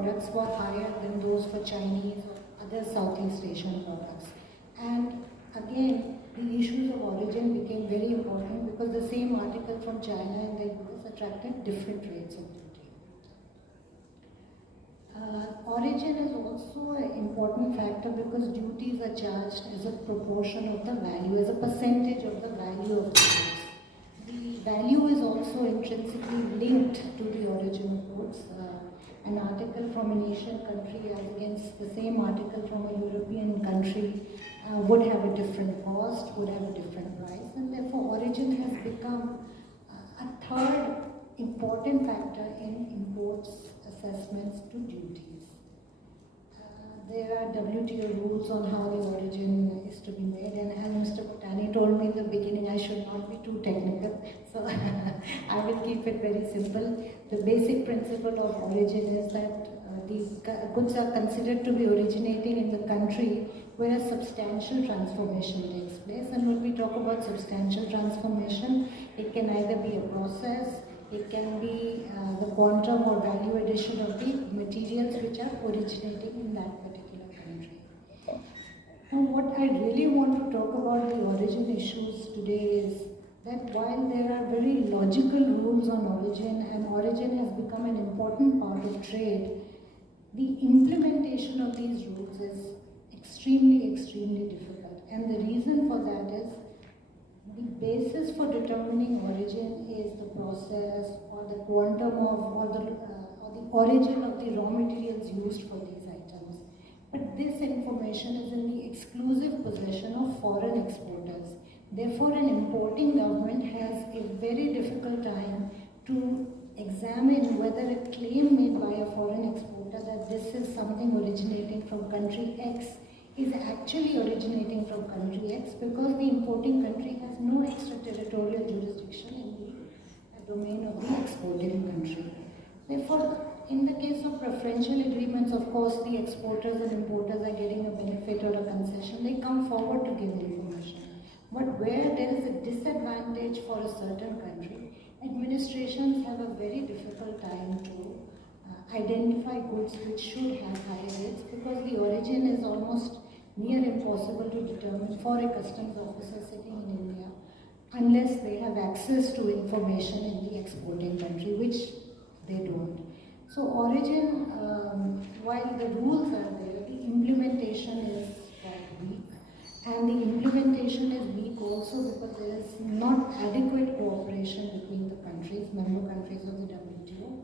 products were higher than those for Chinese or other Southeast Asian products. And again, the issues of origin became very important because the same article from China and the US attracted different rates of duty. Origin is also an important factor because duties are charged as a proportion of the value, as a percentage of the value of the goods. The value is also intrinsically linked to the origin of goods. An article from an Asian country as against the same article from a European country would have a different cost, would have a different price, and therefore origin has become a third important factor in imports assessments to duties. There are WTO rules on how the origin is to be made, and as Mr. Patani told me in the beginning, I should not be too technical, so I will keep it very simple. The basic principle of origin is that the goods are considered to be originating in the country where a substantial transformation takes place. And when we talk about substantial transformation, it can either be a process, it can be the quantum or value addition of the materials which are originating in that particular country. Now, what I really want to talk about the origin issues today is that while there are very logical rules on origin and origin has become an important part of trade, the implementation of these rules is extremely difficult. And the reason for that is the basis for determining origin is the process or the quantum of or the origin of the raw materials used for these items. But this information is in the exclusive possession of foreign exporters. Therefore, an importing government has a very difficult time to examine whether a claim made by a foreign exporter that this is something originating from country X is actually originating from country X, because the importing country has no extraterritorial jurisdiction in the domain of the exporting country. Therefore, in the case of preferential agreements, of course, the exporters and importers are getting a benefit or a concession. They come forward to give information. But where there is a disadvantage for a certain country, administrations have a very difficult time to identify goods which should have higher rates, because the origin is almost near impossible to determine for a customs officer sitting in India unless they have access to information in the exporting country, which they don't. So origin, while the rules are there, the implementation is quite weak. And the implementation is weak also because there is not adequate cooperation between the countries, member countries of the WTO.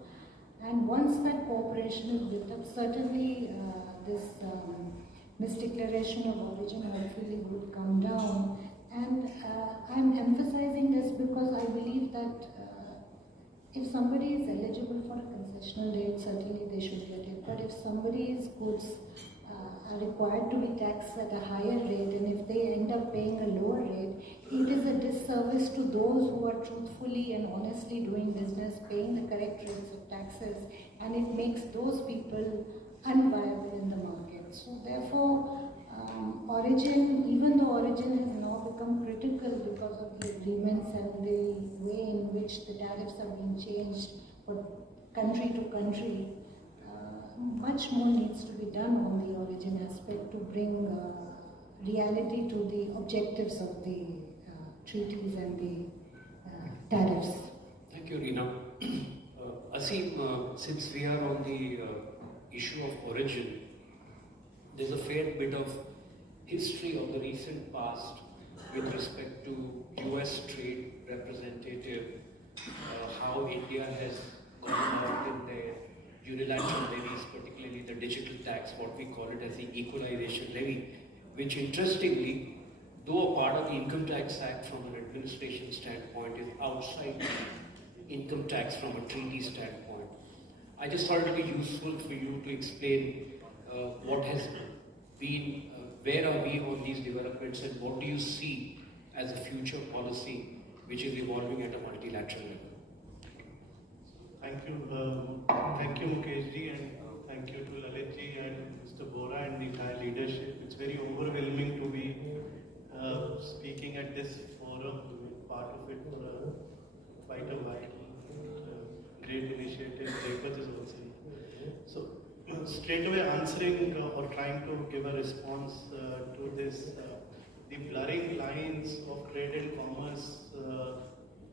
And once that cooperation is built up, certainly this misdeclaration of origin hopefully would come down. And I'm emphasizing this because I believe that if somebody is eligible for a concessional rate, certainly they should get it. But if somebody's goods are required to be taxed at a higher rate, and if they end up paying a lower rate, it is a disservice to those who are truthfully and honestly doing business, paying the correct rates of taxes, and it makes those people unviable in the market. So therefore, origin, even though origin has now become critical because of the agreements and the way in which the tariffs are being changed for country to country, much more needs to be done on the origin aspect to bring reality to the objectives of the treaties and the tariffs. Thank you, Reena. Asim, since we are on the issue of origin, there's a fair bit of history of the recent past with respect to US trade representative, how India has gone out in their unilateral levies, particularly the digital tax, what we call it as the equalization levy, which interestingly, though a part of the Income Tax Act from an administration standpoint, is outside income tax from a treaty standpoint. I just thought it would be useful for you to explain what has been, where are we on these developments, and what do you see as a future policy which is evolving at a multilateral level? Thank you Mukesh ji, and thank you to Lalit ji and Mr. Bora and the entire leadership. It's very overwhelming to be speaking at this forum, to be part of it for quite a while. Great initiative, Repat is also here. So straight away answering or trying to give a response to this, the blurring lines of trade and commerce,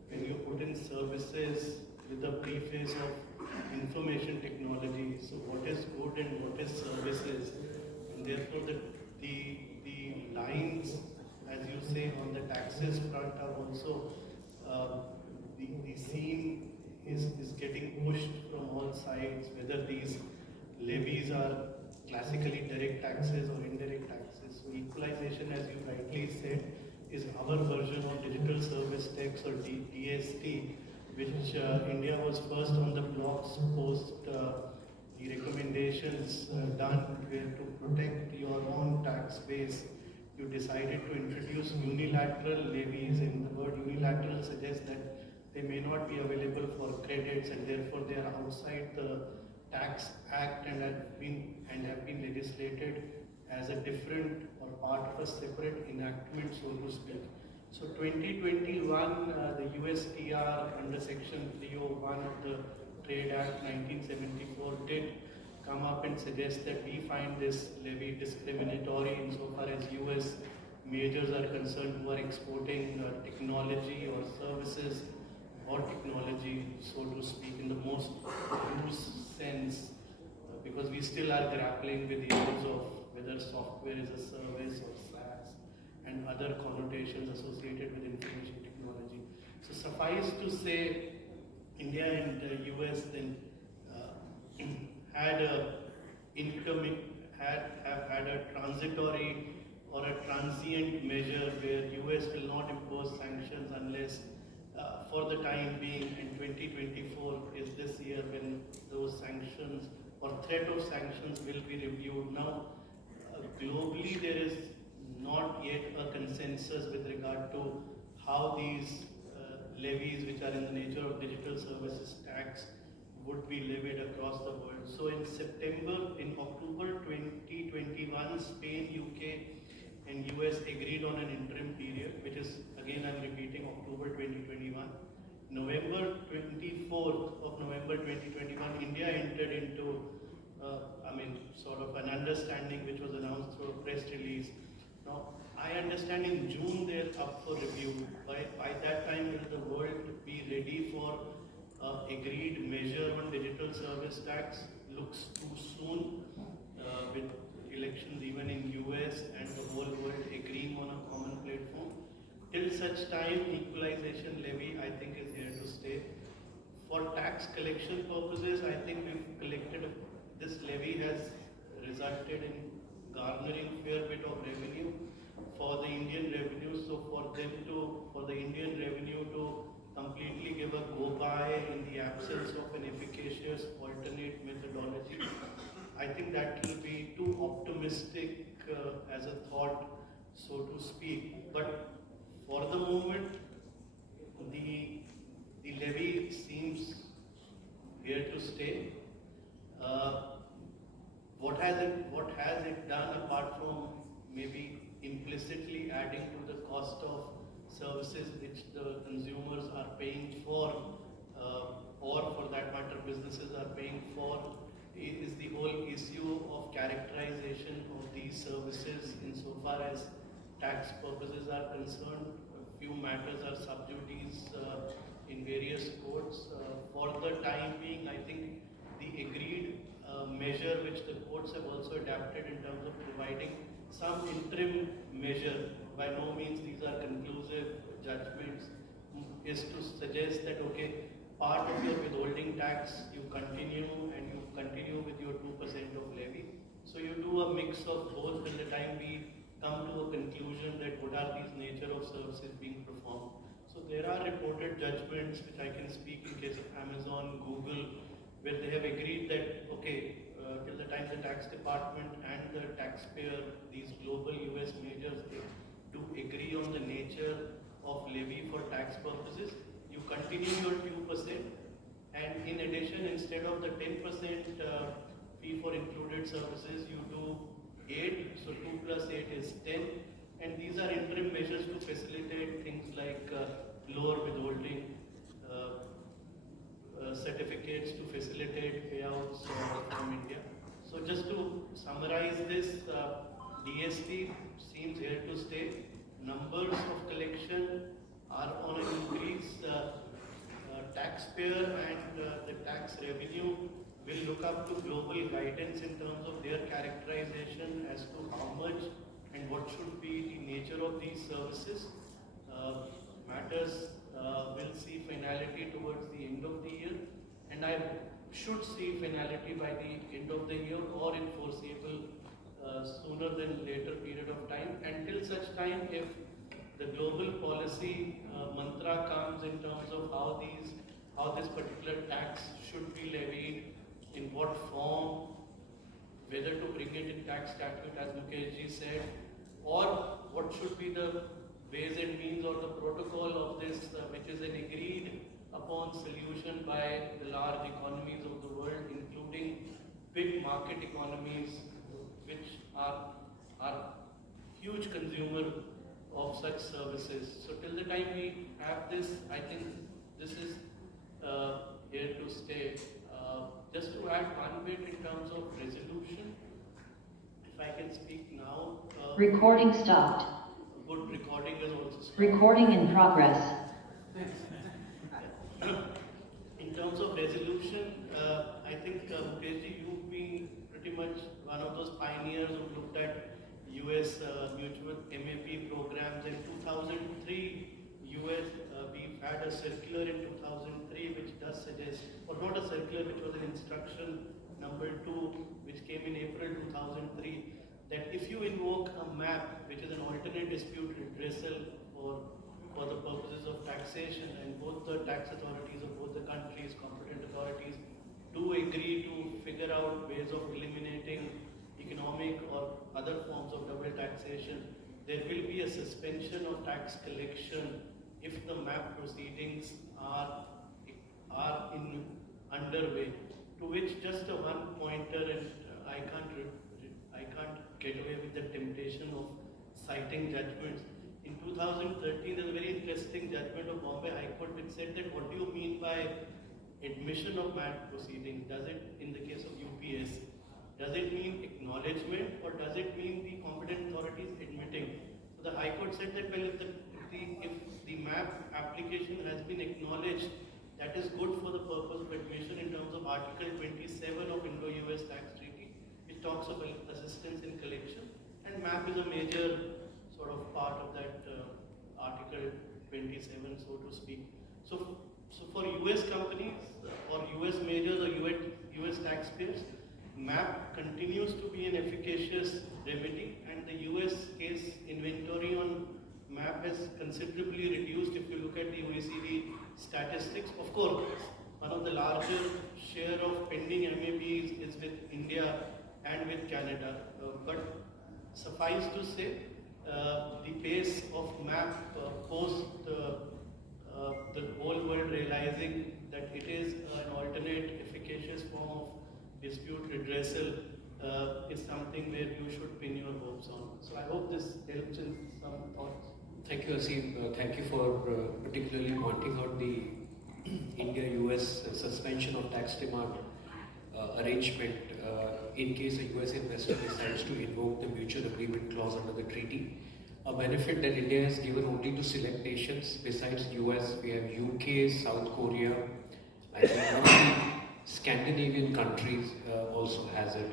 when you put in services with the preface of information technology, so what is good and what is services, and therefore the lines, as you say, on the taxes front are also, the scene is getting pushed from all sides, whether these levies are classically direct taxes or indirect taxes. So equalization, as you rightly said, is our version of digital service tax or DST, which India was first on the blocks post the recommendations done where to protect your own tax base. You decided to introduce unilateral levies, and the word unilateral suggests that they may not be available for credits, and therefore they are outside the tax act and have been legislated as a different or part of a separate enactment, so to speak. So 2021, the USTR under Section 301 of the Trade Act 1974 did come up and suggest that we find this levy discriminatory insofar as US majors are concerned who are exporting technology or services or technology, so to speak, in the most loose sense, because we still are grappling with issues of whether software is a service or SaaS and other connotations associated with information technology. So suffice to say, India and the US then have had a transitory or a transient measure where US will not impose sanctions unless for the time being, and 2024 is this year when those sanctions or threat of sanctions will be reviewed. Now, globally there is not yet a consensus with regard to how these levies, which are in the nature of digital services tax, would be levied across the world. So in October 2021, Spain, UK and US agreed on an interim period, which is, again I'm repeating, October 2021. November 2021, India entered into sort of an understanding which was announced through a press release. Now, I understand in June they're up for review. By that time, will the world be ready for agreed measure on digital service tax? Looks too soon with elections even in US and the whole world agreeing on a common platform. Till such time, equalization levy, I think, is here to stay. For tax collection purposes, I think we've collected, this levy has resulted in garnering fair bit of revenue for the Indian revenue. So for the Indian revenue to completely give a go-by in the absence of an efficacious alternate methodology, I think that will be too optimistic as a thought, so to speak. But for the moment, the levy seems here to stay. What has it done apart from maybe implicitly adding to the cost of services which the consumers are paying for, or for that matter businesses are paying for, is the whole issue of characterization of these services insofar as tax purposes are concerned. A few matters are sub judice in various courts. For the time being, I think the agreed measure which the courts have also adapted in terms of providing some interim measure, by no means these are conclusive judgments, is to suggest that okay, part of your withholding tax you continue and you continue with your 2% of levy. So you do a mix of both till the time we come to a conclusion that what are these nature of services being performed. So there are reported judgments which I can speak in case of Amazon, Google, where they have agreed that okay, till the time the tax department and the taxpayer, these global US majors, they do agree on the nature of levy for tax purposes, you continue your 2%, and in addition, instead of the 10% fee for included services, you do 8, so 2 plus 8 is 10, and these are interim measures to facilitate things like lower withholding certificates to facilitate payouts from India. So summarize this, DST seems here to stay. Numbers of collection are on an increase. Taxpayer and the tax revenue will look up to global guidance in terms of their characterization as to how much and what should be the nature of these services. Matters will see finality towards the end of the year, and I should see finality by the end of the year or in foreseeable sooner than later period of time. Until such time, if the global policy mantra comes in terms of how this particular tax should be levied, in what form, whether to bring it in tax statute as Mukeshji said, or what should be the ways and means or the protocol of this, which is an agreed upon solution by the large economies of the world, including big market economies, which are huge consumer of such services. So till the time we have this, I think this is here to stay. Just to add one bit in terms of resolution, if I can speak now. Recording stopped. Good recording is also stopped. Recording in progress. In terms of resolution, I think Mukeshji, you've been pretty much one of those pioneers who looked at US mutual MAP programs. In 2003, US, we've had a circular in 2003 which does suggest, or not a circular, which was an instruction number 2, which came in April 2003, that if you invoke a MAP, which is an alternate dispute redressal for the purposes of taxation, and both the tax authorities of both the countries, competent authorities, do agree to figure out ways of eliminating economic or other forms of double taxation, there will be a suspension of tax collection if the MAP proceedings are in underway. To which just a one pointer, and I can't get away with the temptation of citing judgments. In 2013, there's a very interesting judgment of Bombay High Court which said that what do you mean by admission of MAP proceedings? Does it, in the case of UPS, does it mean acknowledgement, or does it mean the competent authorities admitting? So the High Court said that, well, if the MAP application has been acknowledged, that is good for the purpose of admission in terms of Article 27 of Indo-US Tax Treaty, which talks of assistance in collection, and MAP is a major sort of part of that Article 27, so to speak. So for US companies or US majors or US taxpayers, MAP continues to be an efficacious remedy, and the US case inventory on MAP has considerably reduced. If you look at the OECD statistics, of course, one of the larger share of pending MAPs is with India and with Canada. But suffice to say, the pace of MAP post the whole world realizing that it is an alternate efficacious form of dispute redressal is something where you should pin your hopes on. So I hope this helps in some thoughts. Thank you, Asim. Thank you for particularly pointing out the India-US suspension of tax demand arrangement in case a US investor decides to invoke the mutual agreement clause under the treaty. A benefit that India has given only to select nations. Besides US, we have UK, South Korea, I think one of the Scandinavian countries also has it.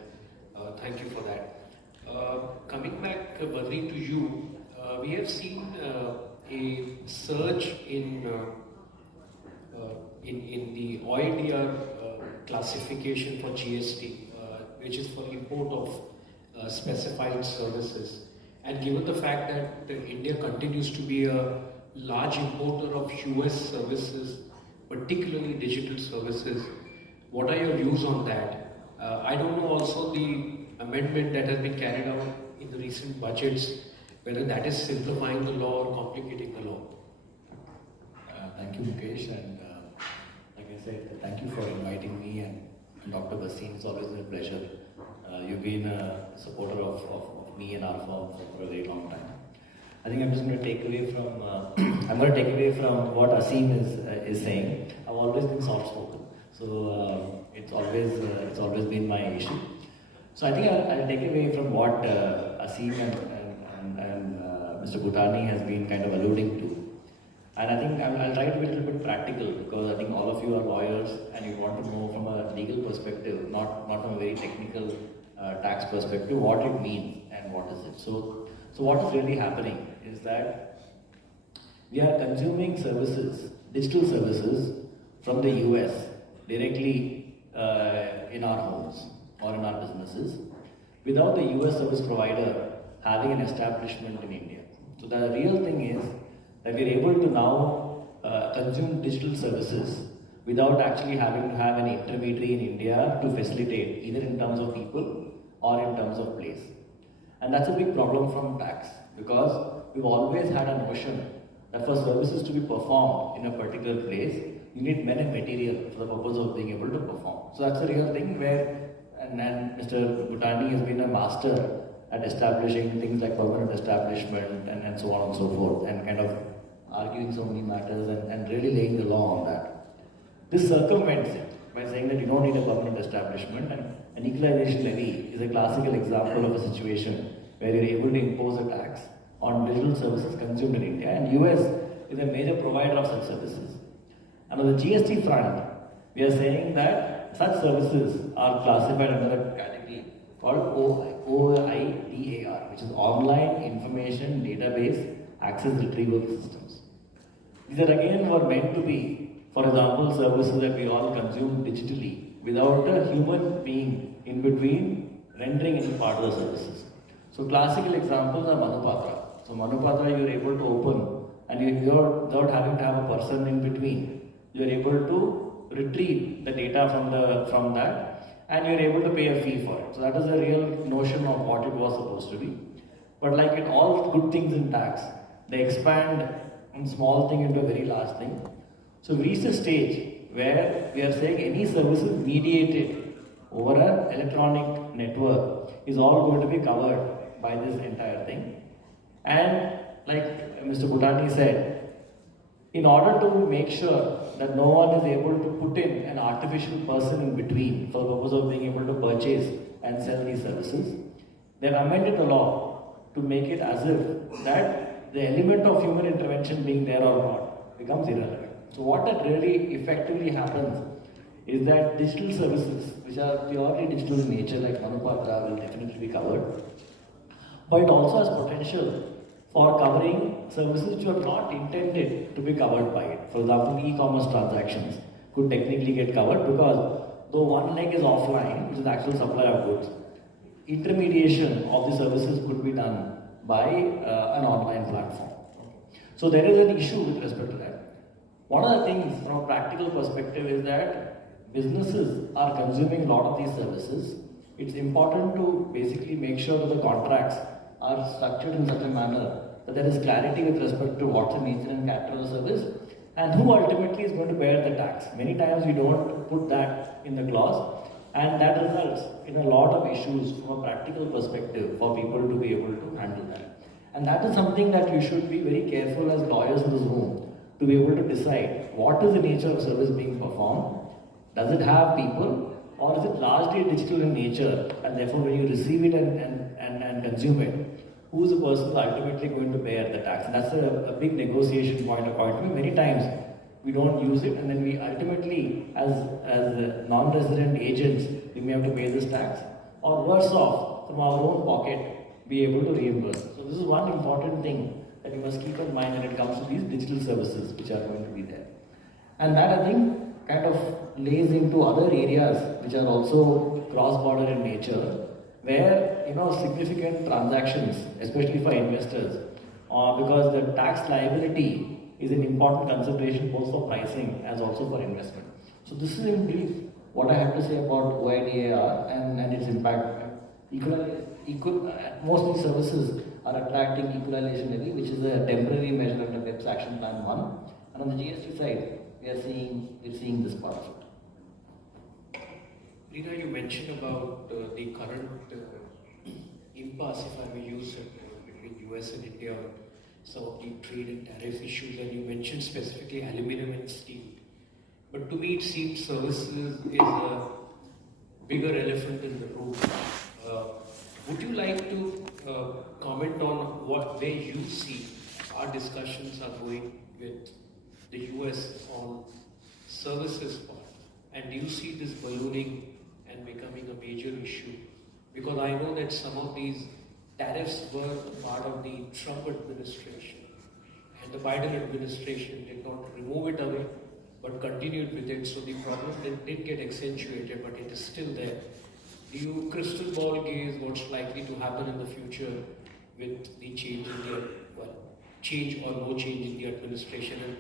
Thank you for that. Coming back, Badri, to you, we have seen a surge in the OIDR classification for GST, which is for import of specified services. And given the fact that India continues to be a large importer of US services, particularly digital services, what are your views on that? I don't know also the amendment that has been carried out in the recent budgets, whether that is simplifying the law or complicating the law. Thank you, Mukesh, and like I said, thank you for inviting me and Dr. Basin. It's always been a pleasure. You've been a supporter of me and our firm for a very long time. I think I'm just going to take away from what Asim is saying. I've always been soft-spoken, so it's always been my issue. So I think I'll take away from what Asim and Mr. Bhutani has been kind of alluding to. And I think I'll try to be a little bit practical, because I think all of you are lawyers and you want to know from a legal perspective, not from a very technical tax perspective, what it means and what is it. So what is really happening is that we are consuming services, digital services from the US directly in our homes or in our businesses, without the US service provider having an establishment in India. So the real thing is that we're able to now consume digital services without actually having to have an intermediary in India to facilitate, either in terms of people or in terms of place. And that's a big problem from tax, because we've always had a notion that for services to be performed in a particular place, you need men and material for the purpose of being able to perform. So that's a real thing where, and Mr. Bhutani has been a master at establishing things like permanent establishment and so on and so forth, and kind of arguing so many matters and really laying the law on that. This circumvents it by saying that you don't need a permanent establishment, and an equalization levy is a classical example of a situation where you're able to impose a tax on digital services consumed in India, and US is a major provider of such services. And on the GST front, we are saying that such services are classified under a category called OIDAR, which is Online Information Database Access Retrieval Systems. These are again were meant to be, for example, services that we all consume digitally without a human being in between rendering any part of the services. So classical examples are Manupatra. So Manupatra you are able to open, and without having to have a person in between, you are able to retrieve the data from that, and you are able to pay a fee for it. So that is the real notion of what it was supposed to be. But like in all good things in tax, they expand one small thing into a very large thing. So we reached a stage where we are saying any services mediated over an electronic network is all going to be covered by this entire thing. And like Mr. Bhutani said, in order to make sure that no one is able to put in an artificial person in between for the purpose of being able to purchase and sell these services, they have amended the law to make it as if that the element of human intervention being there or not becomes irrelevant. So what that really effectively happens is that digital services, which are purely digital in nature, like Manupatra, will definitely be covered. But it also has potential for covering services which are not intended to be covered by it. For example, e-commerce transactions could technically get covered, because though one leg is offline, which is the actual supply of goods, intermediation of the services could be done by an online platform. So there is an issue with respect to that. One of the things from a practical perspective is that businesses are consuming a lot of these services. It's important to basically make sure that the contracts are structured in such a manner that there is clarity with respect to what's the nature and character of the service and who ultimately is going to bear the tax. Many times we don't put that in the clause, and that results in a lot of issues from a practical perspective for people to be able to handle that. And that is something that you should be very careful as lawyers in this room to be able to decide what is the nature of service being performed. Does it have people, or is it largely digital in nature, and therefore when you receive it and consume it, who is the person ultimately going to bear the tax? And that's a big negotiation point according to me. Many times we don't use it, and then we ultimately, as non-resident agents, we may have to pay this tax, or worse off, from our own pocket, be able to reimburse. So this is one important thing that you must keep in mind when it comes to these digital services which are going to be there. And that, I think, kind of lays into other areas which are also cross-border in nature, where significant transactions, especially for investors, because the tax liability is an important consideration both for pricing as also for investment. So this is in brief what I have to say about OIDAR and its impact. Most of these services are attracting equalization levy, which is a temporary measure under BEPS Action Plan 1. And on the GST side, we're seeing this part of it. Rita, you mentioned about the current impasse, if I may use it, between US and India on some of the trade and tariff issues, and you mentioned specifically aluminum and steel. But to me, it seems services is a bigger elephant in the room. Would you like to comment on where you see our discussions are going with the US on services part? And do you see this ballooning and becoming a major issue? Because I know that some of these tariffs were part of the Trump administration, and the Biden administration did not remove it away, but continued with it. So the problem did get accentuated, but it is still there. Do you crystal ball gaze what's likely to happen in the future with the change in the, change or no change in the administration, and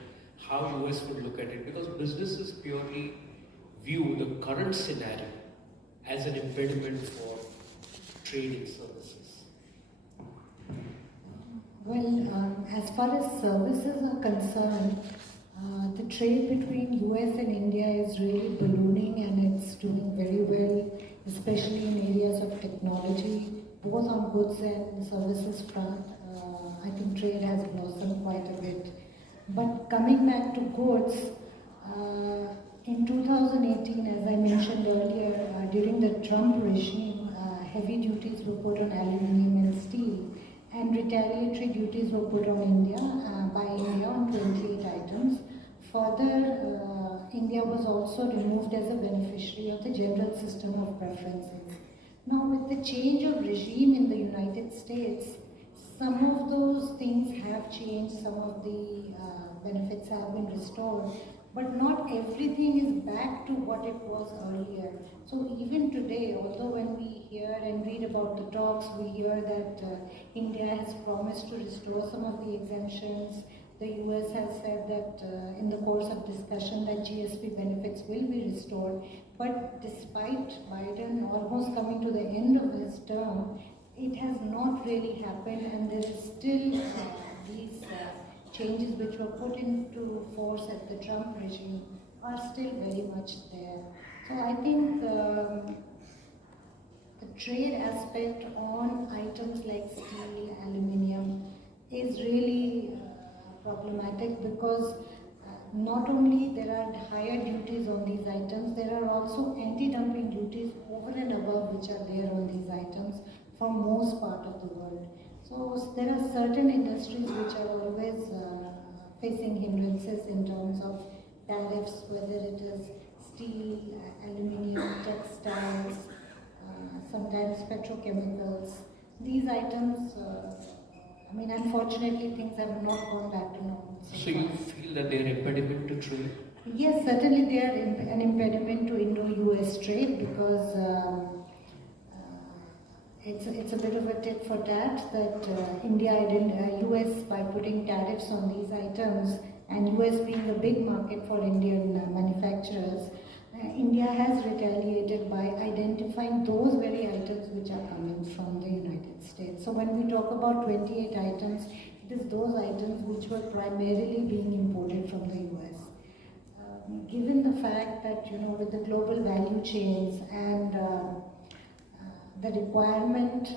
how US would look at it? Because businesses purely view the current scenario as an impediment for trade in services. Well, as far as services are concerned, the trade between US and India is really ballooning, and it's doing very well, especially in areas of technology, both on goods and services front. I think trade has blossomed quite a bit. But coming back to goods, in 2018, as I mentioned earlier, during the Trump regime, heavy duties were put on aluminium and steel, and retaliatory duties were put on India by India on 28 items. Further, India was also removed as a beneficiary of the general system of preferences. Now, with the change of regime in the United States, some of those things have changed, some of the benefits have been restored, but not everything is back to what it was earlier. So even today, although when we hear and read about the talks, we hear that India has promised to restore some of the exemptions. The US has said that in the course of discussion that GSP benefits will be restored. But despite Biden almost coming to the end of his term, it has not really happened, and there is still these changes which were put into force at the Trump regime are still very much there. So I think the trade aspect on items like steel, aluminium is really problematic, because not only there are higher duties on these items, there are also anti-dumping duties over and above which are there on these items from most part of the world. So there are certain industries which are always facing hindrances in terms of tariffs, whether it is steel, aluminium, textiles, sometimes petrochemicals. These items, I mean, unfortunately, things have not gone back to normal. So you feel that they are impediment to trade? Yes, certainly they are an impediment to Indo-US trade, because it's a bit of a tit for tat that US, by putting tariffs on these items, and US being a big market for Indian manufacturers, India has retaliated by identifying those very items which are coming from the United States. So when we talk about 28 items, it is those items which were primarily being imported from the US. Given the fact that, with the global value chains and the requirement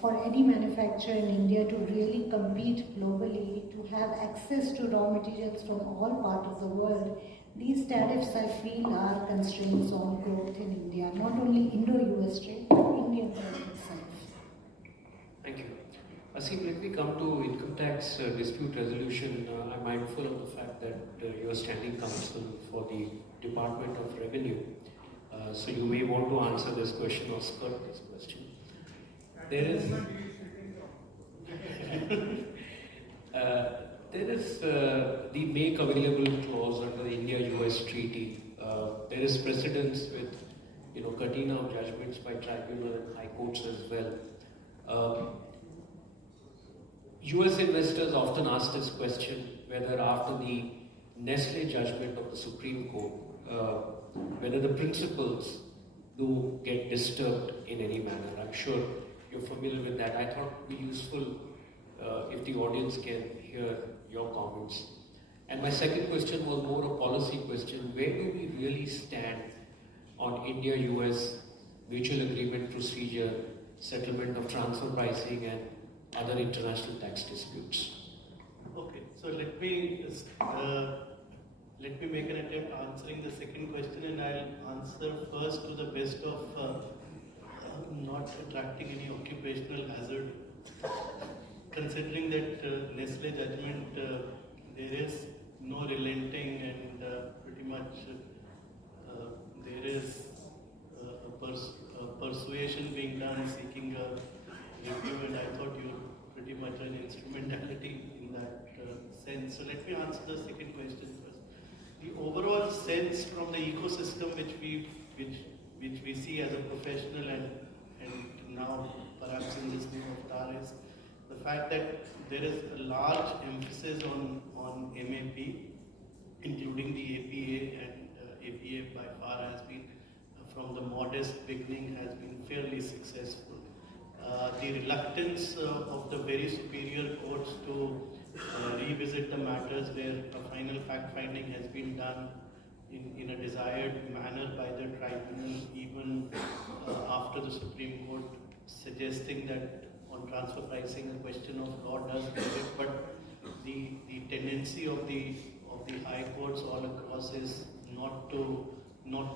for any manufacturer in India to really compete globally, to have access to raw materials from all parts of the world, these tariffs, I feel, are constraints on growth in India, not only Indo-US trade, but Indian trade itself. Thank you. Asim, let me come to income tax dispute resolution. I'm mindful of the fact that you are standing counsel for the Department of Revenue. So you may want to answer this question or skirt this question. There is the make available clause under the India-US treaty. There is precedence with, catena of judgments by tribunal and high courts as well. US investors often ask this question, whether after the Nestle judgment of the Supreme Court, whether the principles do get disturbed in any manner. I'm sure you're familiar with that. I thought it would be useful if the audience can hear your comments. And my second question was more a policy question. Where do we really stand on India-US mutual agreement procedure, settlement of transfer pricing and other international tax disputes? Okay, so let me make an attempt answering the second question, and I'll answer first to the best of not attracting any occupational hazard. Considering that Nestle judgment, there is no relenting and pretty much there is a persuasion being done seeking a review, and I thought you were pretty much an instrumentality in that sense. So let me answer the second question first. The overall sense from the ecosystem which we see as a professional and now perhaps in this new avatar is the fact that there is a large emphasis on MAP, including the APA, and APA by far has been, from the modest beginning, has been fairly successful. The reluctance of the very superior courts to revisit the matters where a final fact-finding has been done in a desired manner by the tribunal, even after the Supreme Court suggesting that on transfer pricing a question of law does merit, but the tendency of the high courts all across is not to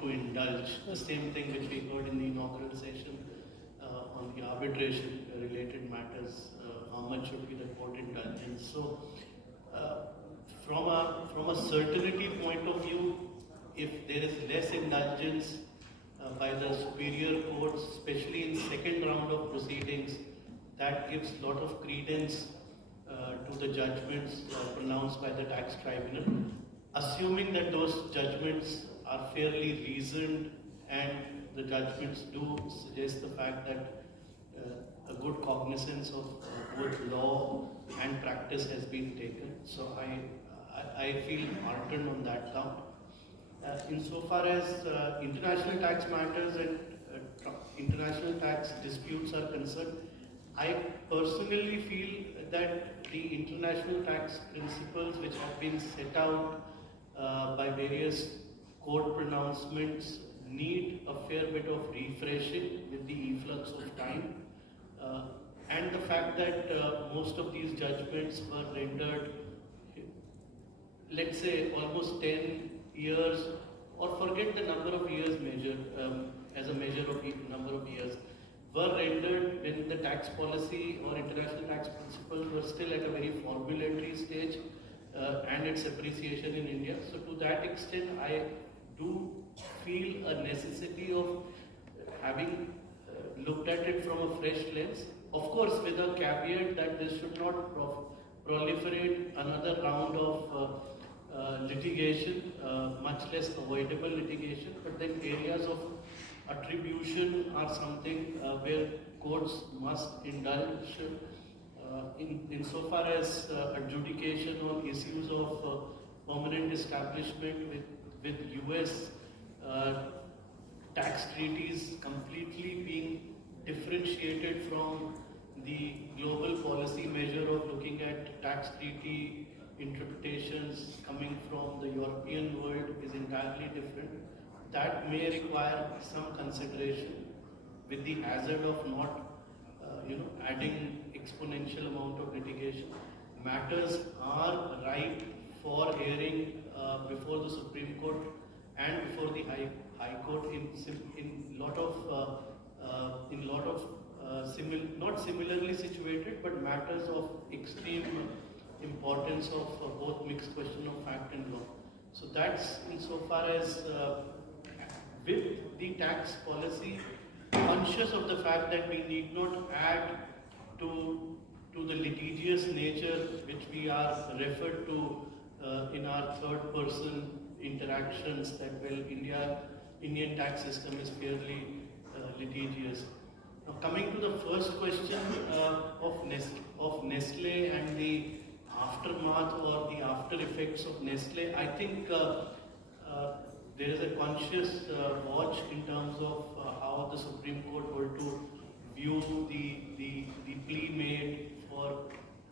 indulge. The same thing which we heard in the inaugural session on the arbitration related matters, how much should be the court indulgence. So from a certainty point of view, if there is less indulgence by the superior courts, especially in second round of proceedings, that gives a lot of credence to the judgments pronounced by the tax tribunal, assuming that those judgments are fairly reasoned and the judgments do suggest the fact that a good cognizance of both law and practice has been taken. So I feel heartened on that count. Insofar as international tax matters and international tax disputes are concerned, I personally feel that the international tax principles which have been set out by various court pronouncements need a fair bit of refreshing with the efflux of time. And the fact that most of these judgments were rendered, let's say, almost 10 years, or forget the number of years measured as a measure of number of years, were rendered when the tax policy or international tax principles were still at a very formulatory stage and its appreciation in India. So to that extent, I do feel a necessity of having looked at it from a fresh lens. Of course, with a caveat that this should not proliferate another round of litigation, much less avoidable litigation, but then areas of attribution are something where courts must indulge insofar as adjudication on issues of permanent establishment with US tax treaties completely being differentiated from the global policy measure of looking at tax treaty interpretations coming from the European world is entirely different. That may require some consideration with the hazard of not adding exponential amount of litigation. Matters are ripe for hearing before the Supreme Court and before the High Court in lot of not similarly situated, but matters of extreme importance of both mixed question of fact and law. So that's insofar as with the tax policy, conscious of the fact that we need not add to the litigious nature which we are referred to in our third person interactions, that Indian tax system is fairly litigious. Now coming to the first question of Nestle and the aftermath or the after effects of Nestle, I think there is a conscious watch in terms of how the Supreme Court were to view the plea made for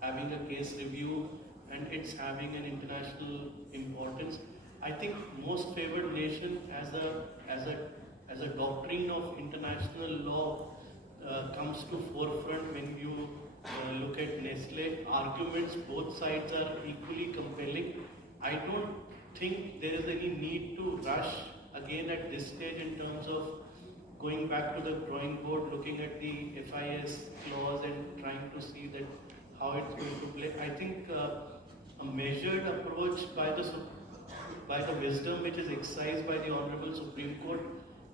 having a case review and its having an international importance. I think most favored nation as a doctrine of international law comes to forefront when you look at Nestle. Arguments, both sides are equally compelling. I don't think there is any need to rush again at this stage in terms of going back to the drawing board, looking at the FIS clause and trying to see that how it's going to play. I think a measured approach by the wisdom which is exercised by the Honorable Supreme Court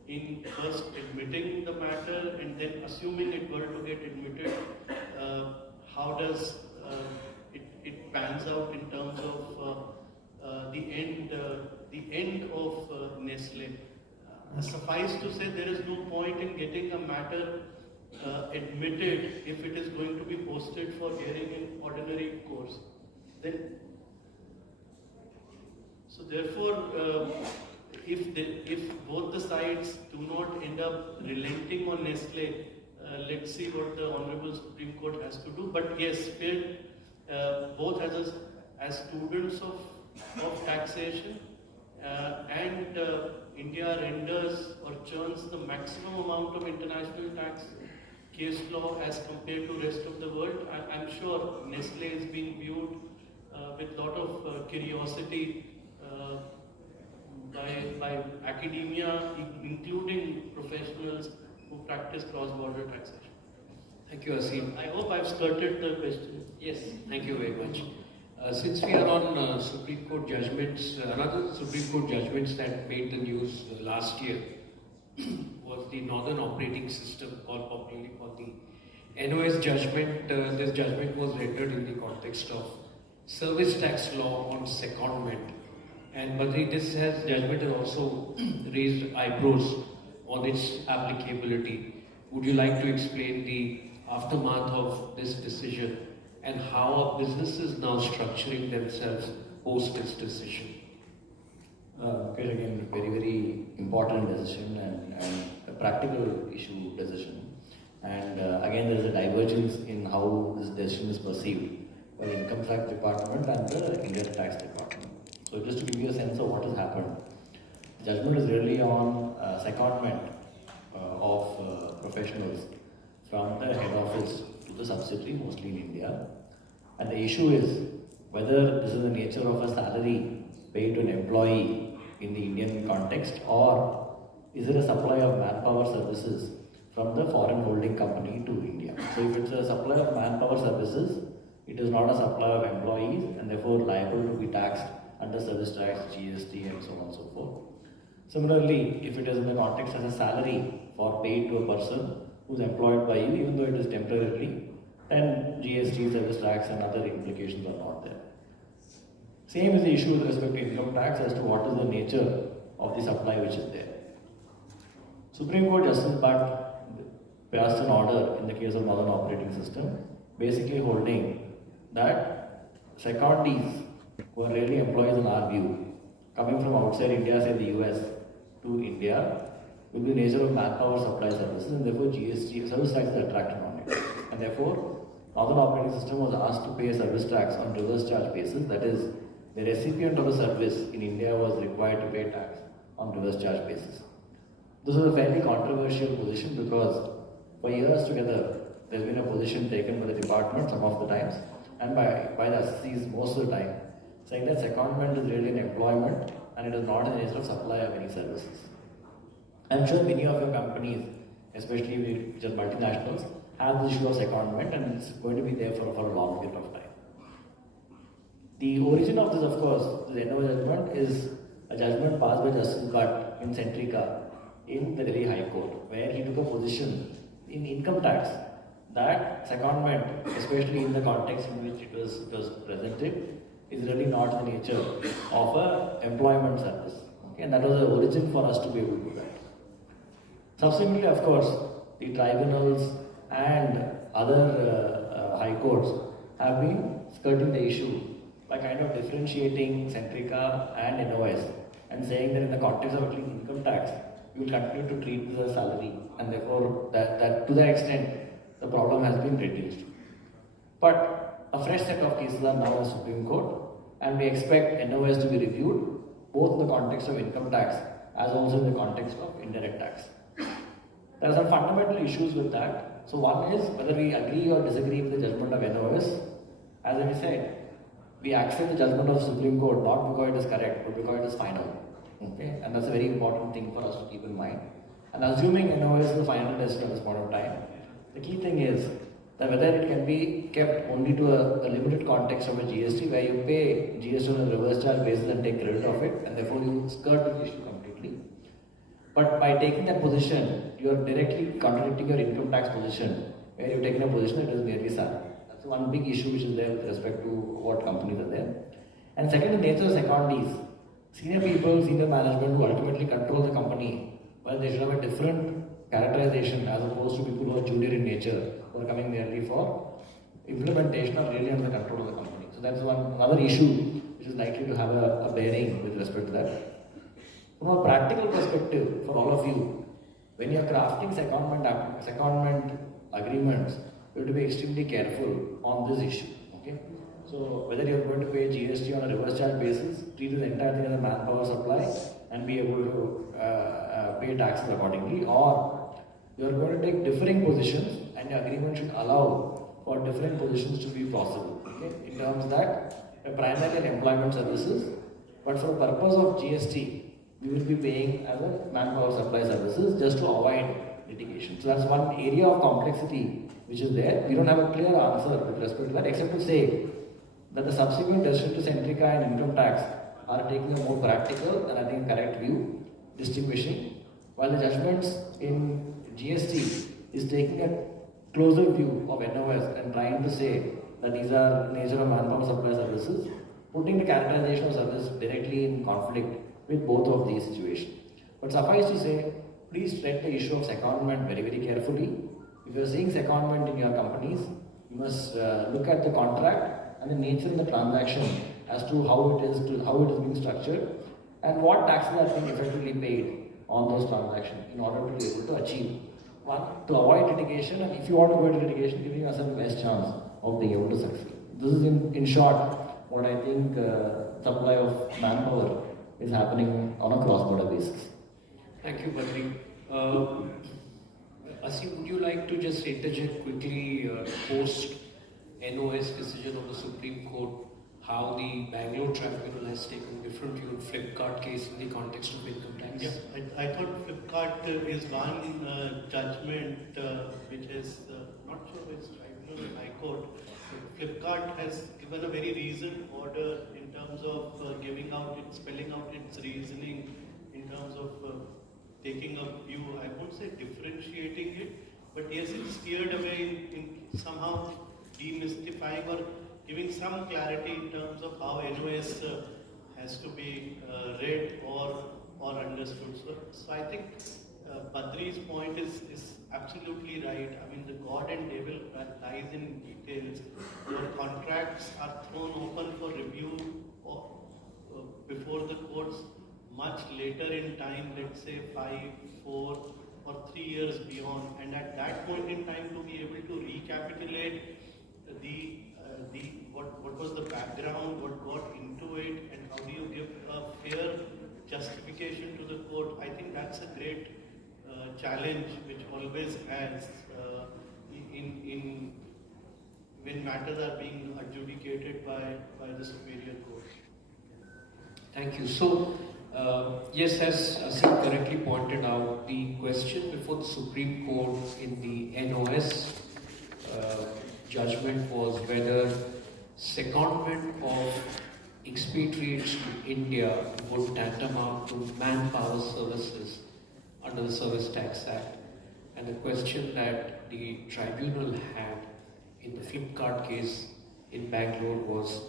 in first admitting the matter and then assuming it were to get admitted, how does it pans out in terms of the end of Nestle. Suffice to say, there is no point in getting a matter admitted if it is going to be posted for hearing in ordinary course. So therefore, if both the sides do not end up relenting on Nestle, let's see what the Honorable Supreme Court has to do. But yes, both as students of taxation and India renders or churns the maximum amount of international tax case law as compared to rest of the world. I'm sure Nestle is being viewed with a lot of curiosity by academia, including professionals who practice cross-border taxation. Thank you, Asim. I hope I've skirted the question. Yes, thank you very much. Since we are on Supreme Court judgments, another Supreme Court judgments that made the news last year was the Northern Operating System, popularly called the NOS judgment. This judgment was rendered in the context of service tax law on secondment. And Badri, this judgment has also raised eyebrows on its applicability. Would you like to explain the aftermath of this decision and how are businesses now structuring themselves post this decision? Okay, again, very, very important decision and a practical issue decision. And again, there is a divergence in how this decision is perceived by the Income Tax Department and the Indirect Tax Department. So just to give you a sense of what has happened, the judgment is really on secondment of professionals from the head office to the subsidiary, mostly in India. And the issue is whether this is the nature of a salary paid to an employee in the Indian context, or is it a supply of manpower services from the foreign holding company to India. So if it's a supply of manpower services, it is not a supply of employees and therefore liable to be taxed under service tax, GST and so on and so forth. Similarly, if it is in the context as a salary for paid to a person who is employed by you, even though it is temporarily, then GST, service tax and other implications are not there. Same is the issue with respect to income tax as to what is the nature of the supply which is there. Supreme Court Justice Bhatt passed an order in the case of Northern Operating System, basically holding that secondees, who are really employees in our view, coming from outside India, say the US, to India, will be nature of manpower supply services and therefore GST, service tax is attracted on it. And therefore, Northern Operating System was asked to pay a service tax on reverse charge basis, that is, the recipient of the service in India was required to pay tax on reverse charge basis. This was a fairly controversial position because for years together, there has been a position taken by the department some of the times and by the IACC most of the time, saying that secondment is really an employment and it is not in the nature of supply of any services. I'm sure many of your companies, especially which are multinationals, have the issue of secondment and it's going to be there for a long period of time. The origin of this, of course, the NO judgment is a judgment passed by Justice Bhatt in Centrica in the Delhi High Court, where he took a position in income tax that secondment, especially in the context in which it was presented, is really not the nature of an employment service. Okay? And that was the origin for us to be able to do that. Subsequently, of course, the tribunals and other high courts have been skirting the issue by kind of differentiating Centrica and NOS and saying that in the context of at least income tax, you will continue to treat this as salary and therefore that to that extent the problem has been reduced. But a fresh set of cases are now in the Supreme Court and we expect NOS to be reviewed both in the context of income tax as also in the context of indirect tax. There are some fundamental issues with that. So one is whether we agree or disagree with the judgment of NOS. As I said, we accept the judgment of the Supreme Court not because it is correct but because it is final. Okay? And that's a very important thing for us to keep in mind. And assuming NOS is the final decision at this point of time, the key thing is that whether it can be kept only to a limited context of a GST where you pay GST on a reverse charge basis and take credit of it, and therefore you skirt the issue completely. But by taking that position, you are directly contradicting your income tax position, where you're taking a position that is merely salary. That's one big issue which is there with respect to what companies are there. And second, the nature of secondees. Senior people, senior management who ultimately control the company, well, they should have a different characterization as opposed to people who are junior in nature, who are coming merely for implementation or really under the control of the company. So that's another issue which is likely to have a bearing with respect to that. From a practical perspective, for all of you, when you are crafting secondment agreements, you have to be extremely careful on this issue. Okay? So whether you are going to pay GST on a reverse charge basis, treat the entire thing as a manpower supply and be able to pay taxes accordingly, or you are going to take differing positions and your agreement should allow for different positions to be possible. Okay? In terms that primarily in employment services, but for the purpose of GST, we will be paying as a manpower supply services just to avoid litigation. So that's one area of complexity which is there. We don't have a clear answer with respect to that, except to say that the subsequent decision to Centrica and income tax are taking a more practical and I think correct view, distinguishing, while the judgments in GST is taking a closer view of NOS and trying to say that these are nature of manpower supply services, putting the characterization of service directly in conflict with both of these situations. But suffice to say, please tread the issue of secondment very, very carefully. If you are seeing secondment in your companies, you must look at the contract and the nature of the transaction as to how it is being structured and what taxes are being effectively paid on those transactions in order to be able to achieve one, to avoid litigation, and if you want to go into litigation, giving yourself the best chance of being able to succeed. This is in short what I think supply of manpower is happening on a cross-border basis. Thank you, Badri. Asim, would you like to just interject quickly post NOS decision of the Supreme Court, how the Bangalore tribunal has taken different view in Flipkart case in the context of income tax? Yeah, I thought Flipkart is one judgment which is not sure if it's tribunal or High Court. Flipkart has given a very reasoned order in terms of spelling out its reasoning in terms of taking a view, I won't say differentiating it, but yes, it's steered away in somehow demystifying or giving some clarity in terms of how NOS has to be read or understood. So I think Badri's point is absolutely right. I mean, the God and devil lies in details. Your contracts are thrown open for review before the courts much later in time, let's say 5, 4 or 3 years beyond, and at that point in time to be able to recapitulate what was the background, what got into it, and how do you give a fair justification to the court. I think that's a great challenge which always has in when matters are being adjudicated by the superior court. Thank you. So, yes, as Asim correctly pointed out, the question before the Supreme Court in the NOS judgment was whether secondment of expatriates to India would tantamount to manpower services under the Service Tax Act. And the question that the tribunal had in the Flipkart case in Bangalore was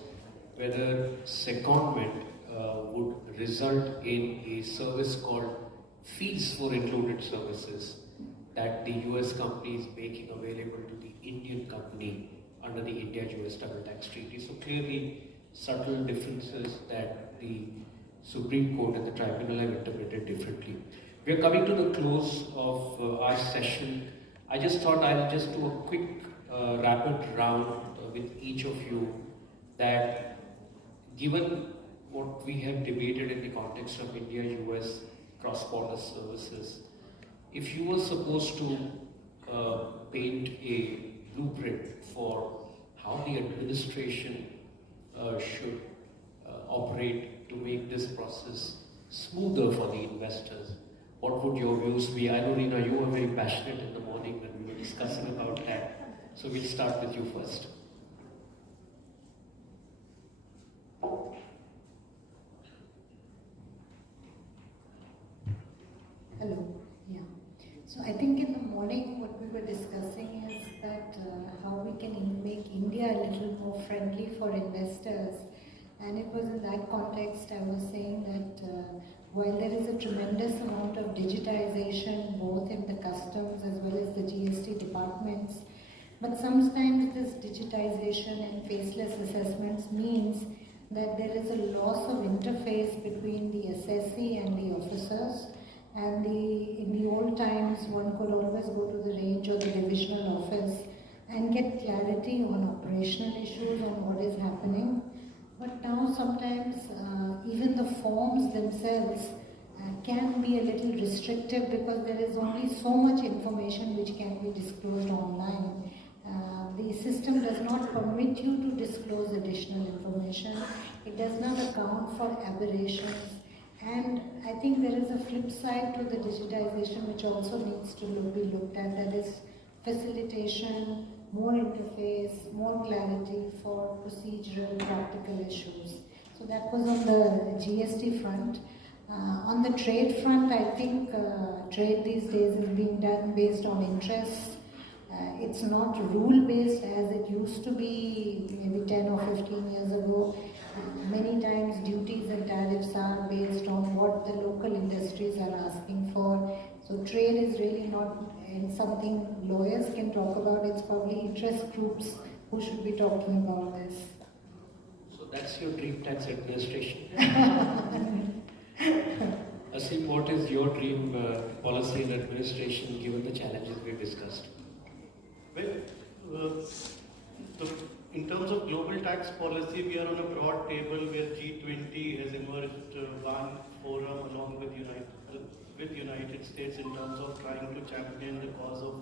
whether secondment would result in a service called fees for included services that the US company is making available to the Indian company under the India-US double tax treaty. So clearly subtle differences that the Supreme Court and the tribunal have interpreted differently. We are coming to the close of our session. I just thought I'll just do a quick rapid round with each of you, that given what we have debated in the context of India-US cross-border services, if you were supposed to paint a blueprint for how the administration should operate to make this process smoother for the investors, what would your views be? I know, Reena, you were very passionate in the morning when we were discussing about that. So we'll start with you first. Hello. Yeah. So I think in the morning what we were discussing is that how we can make India a little more friendly for investors. And it was in that context I was saying that while there is a tremendous amount of digitization both in the customs as well as the GST departments, but sometimes this digitization and faceless assessments means that there is a loss of interface between the assessee and the officers. And in the old times, one could always go to the range or the divisional office and get clarity on operational issues, on what is happening. But now sometimes even the forms themselves can be a little restrictive because there is only so much information which can be disclosed online. The system does not permit you to disclose additional information. It does not account for aberrations. And I think there is a flip side to the digitization which also needs to be looked at, that is facilitation, more interface, more clarity for procedural, practical issues. So that was on the GST front. On the trade front, I think trade these days is being done based on interests. It's not rule-based as it used to be maybe 10 or 15 years ago. Many times duties and tariffs are based on what the local industries are asking for. So trade is really not something lawyers can talk about. It's probably interest groups who should be talking about this. So that's your dream tax administration. Asim, what is your dream policy and administration given the challenges we discussed? Well, in terms of global tax policy, we are on a broad table where G20 has emerged one forum along with United States in terms of trying to champion the cause of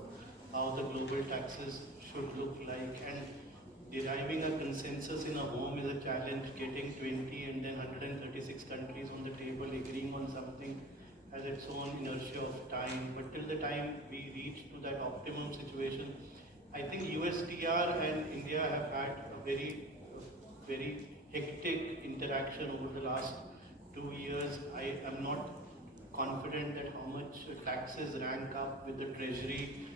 how the global taxes should look like, and deriving a consensus in a home is a challenge. Getting 20 and then 136 countries on the table agreeing on something has its own inertia of time, but till the time we reach to that optimum situation, I think USTR and India have had a very hectic interaction over the last 2 years. I am not confident that how much taxes rank up with the Treasury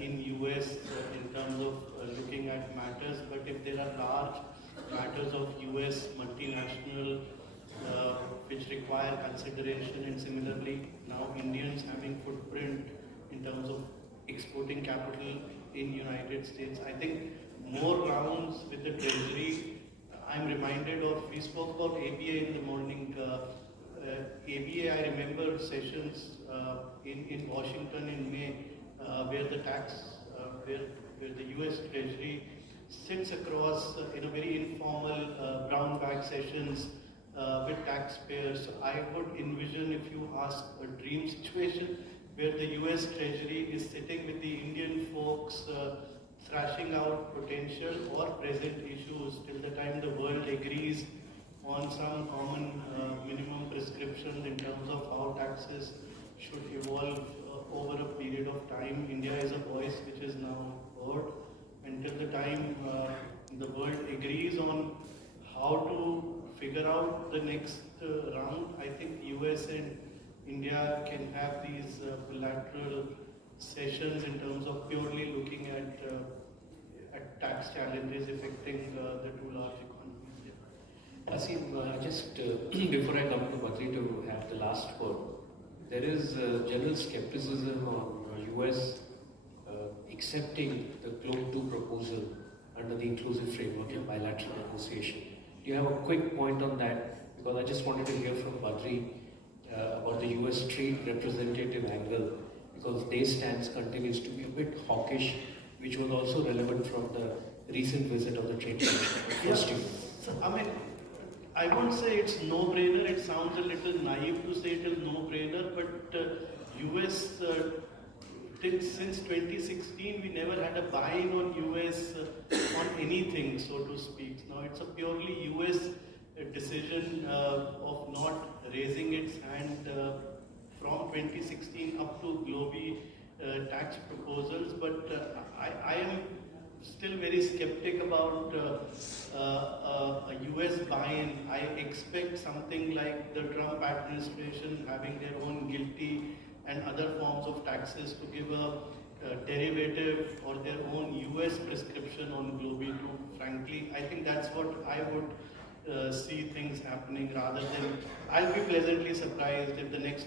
in US in terms of looking at matters, but if there are large matters of US multinational which require consideration, and similarly now Indians having footprint in terms of exporting capital in United States. I think more rounds with the Treasury. I'm reminded of, we spoke about ABA in the morning. ABA, I remember sessions in Washington in May where the where the US Treasury sits across in a very informal brown bag sessions with taxpayers. So I would envision, if you ask, a dream situation where the US Treasury is sitting with the Indian folks thrashing out potential or present issues till the time the world agrees on some common minimum prescriptions in terms of how taxes should evolve over a period of time. India is a voice which is now heard. Until the time the world agrees on how to figure out the next round, I think US and India can have these bilateral sessions in terms of purely looking at tax challenges affecting the two large economies. Asim, just before I come to Badri to have the last word, there is general skepticism on US accepting the Globe 2 proposal under the inclusive framework and bilateral negotiation. Do you have a quick point on that? Because I just wanted to hear from Badri about the US trade representative angle, because their stance continues to be a bit hawkish, which was also relevant from the recent visit of the trade commissioner. So, I mean, I won't say it's no-brainer. It sounds a little naive to say it is no-brainer, but US since 2016 we never had a buy-in on US on anything, so to speak. Now it's a purely US decision of not raising its hand from 2016 up to global tax proposals, but I am still very skeptic about a US buy-in. I expect something like the Trump administration having their own GILTI and other forms of taxes to give a derivative or their own US prescription on global too. Frankly, I think that's what I would see things happening rather than. I'll be pleasantly surprised if the next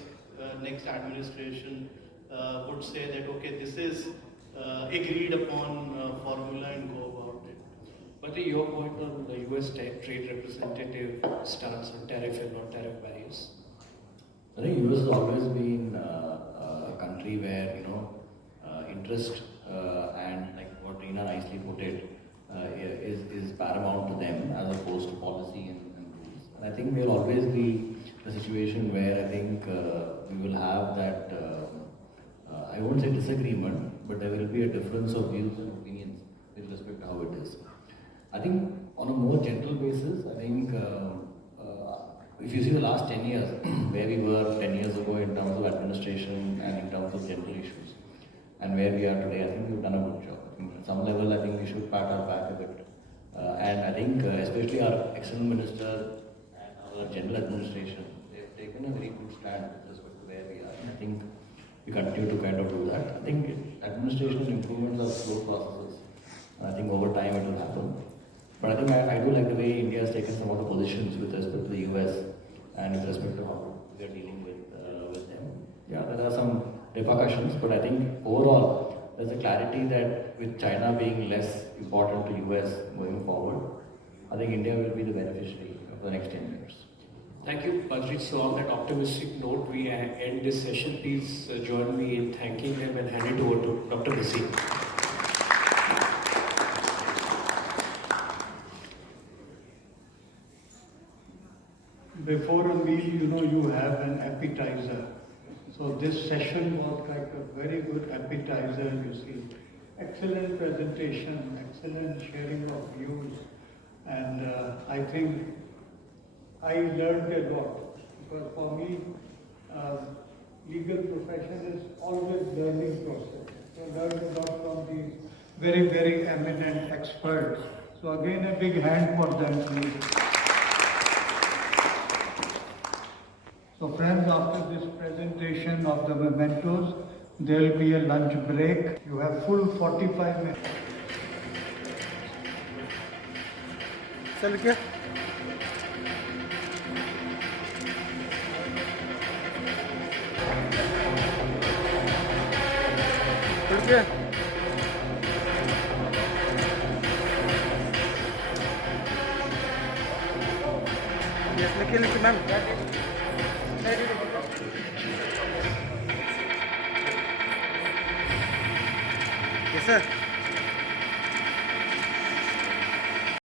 administration would say that okay, this is agreed upon formula and go about it. But your point on the US trade representative stance on tariff and non-tariff barriers? I think US has always been a country where interest and like what Reena nicely put it is paramount to them as opposed to policy and rules. And I think there will always be a situation where I think we will have that. I won't say disagreement, but there will be a difference of views and opinions with respect to how it is. I think on a more gentle basis, I think if you see the last 10 years, where we were 10 years ago in terms of administration and in terms of general issues, and where we are today, I think we've done a good job. I think at some level, I think we should pat our back a bit. And I think especially our external minister and our general administration, they've taken a very good stand with respect to where we are. And I think we continue to kind of do that. I think administration improvements are slow processes. And I think over time it will happen. But I think I do like the way India has taken some of the positions with respect to the US and with respect to how we are dealing with them. Yeah, there are some repercussions, but I think overall there's a clarity that with China being less important to US going forward, I think India will be the beneficiary of the next 10 years. Thank you, Badrit. So on that optimistic note, we end this session. Please join me in thanking them and hand it over to Dr. Basin. Before a meal, you have an appetizer. So this session was like a very good appetizer, you see. Excellent presentation, excellent sharing of views. And I think I learned a lot. Because for me, legal profession is always learning process. So I learned a lot from these very, very eminent experts. So again, a big hand for them, please. So friends, after this presentation of the mementos, there will be a lunch break. You have full 45 minutes. चल क्या चल क्या yes लिखिए ma'am Yes, sir.